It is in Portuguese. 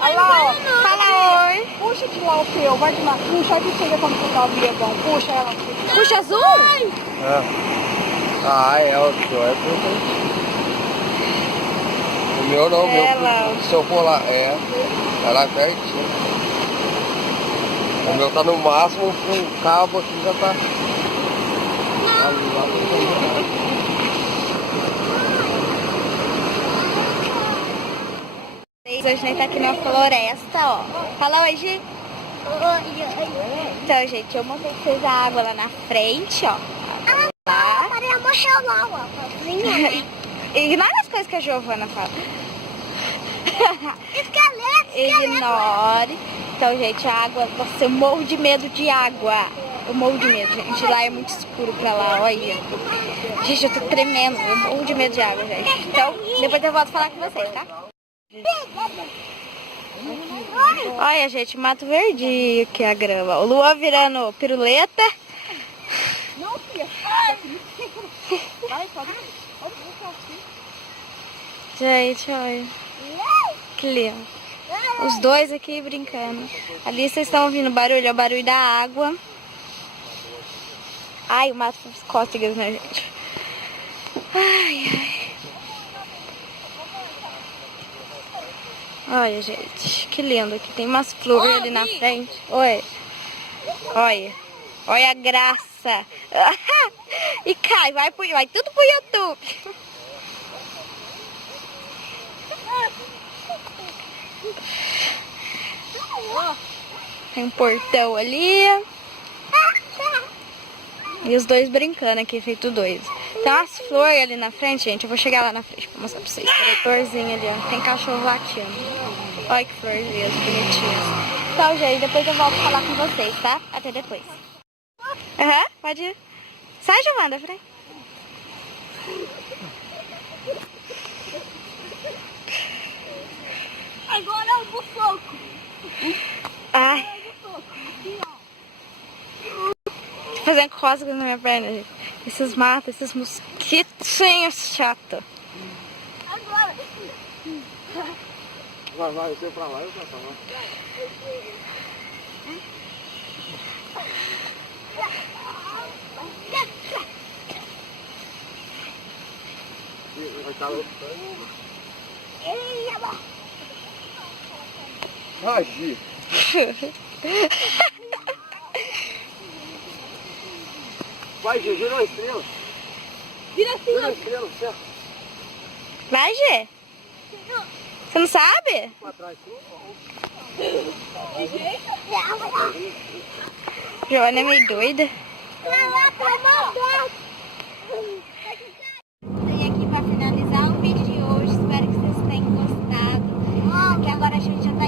Olha lá, ó. Fala oi. Puxa de lá o teu, vai de lá. Puxa, aí que chega quando você dá o biegão. Puxa ela. Puxa azul? É. Ah, é o teu, é perfeito. O meu não, ela... se eu for lá, lá pertinho. O meu tá no máximo, com o cabo aqui já tá. Hoje a gente tá aqui na floresta, ó. Fala oi, Gi. Então, gente, eu mostrei pra vocês a água lá na frente, ó. Lá. Ignora as coisas que a Giovana fala. Ignore. Então, gente, a água... Nossa, eu morro de medo de água. Eu morro de medo, gente. Lá é muito escuro pra lá, olha. Gente, eu tô tremendo. Eu morro de medo de água, gente. Então, depois eu volto falar com vocês, tá? Olha, gente, mato verde aqui a grama. O Luan virando piruleta. Não, filha. Vai, pode. Gente, olha. Que lindo. Os dois aqui brincando. Ali vocês estão ouvindo o barulho, é o barulho da água. Ai, o mato faz cócegas, né, gente? Ai, ai. Olha, gente, que lindo. Aqui tem umas flores ali na frente. Oi. Olha. Olha a graça. E cai, vai tudo pro YouTube. Tem um portão ali. E os dois brincando aqui, feito dois. Tem umas flores ali na frente, gente. Eu vou chegar lá na frente pra mostrar pra vocês. Tem florzinha ali, ó. Tem cachorro latindo. Olha que florzinhas bonitinhas. Então, gente, depois eu volto falar com vocês, tá? Até depois. Aham, pode ir. Sai, Giovana, frente. Agora eu vou soco. Ai. Tô fazendo cócegas na minha perna, gente. Esses matos, esses mosquitinhos chato. Agora. Vai, eu pra lá, eu pra lá. Vai estar lutando. Ai, Gi. Vai, Gi, vira uma estrela. Vira assim, Vira uma estrela, certo? Vai, Gê. Você não sabe? Pra trás. Joana é meio doida. Vem aqui para finalizar o vídeo de hoje. Espero que vocês tenham gostado. Que agora a gente já tá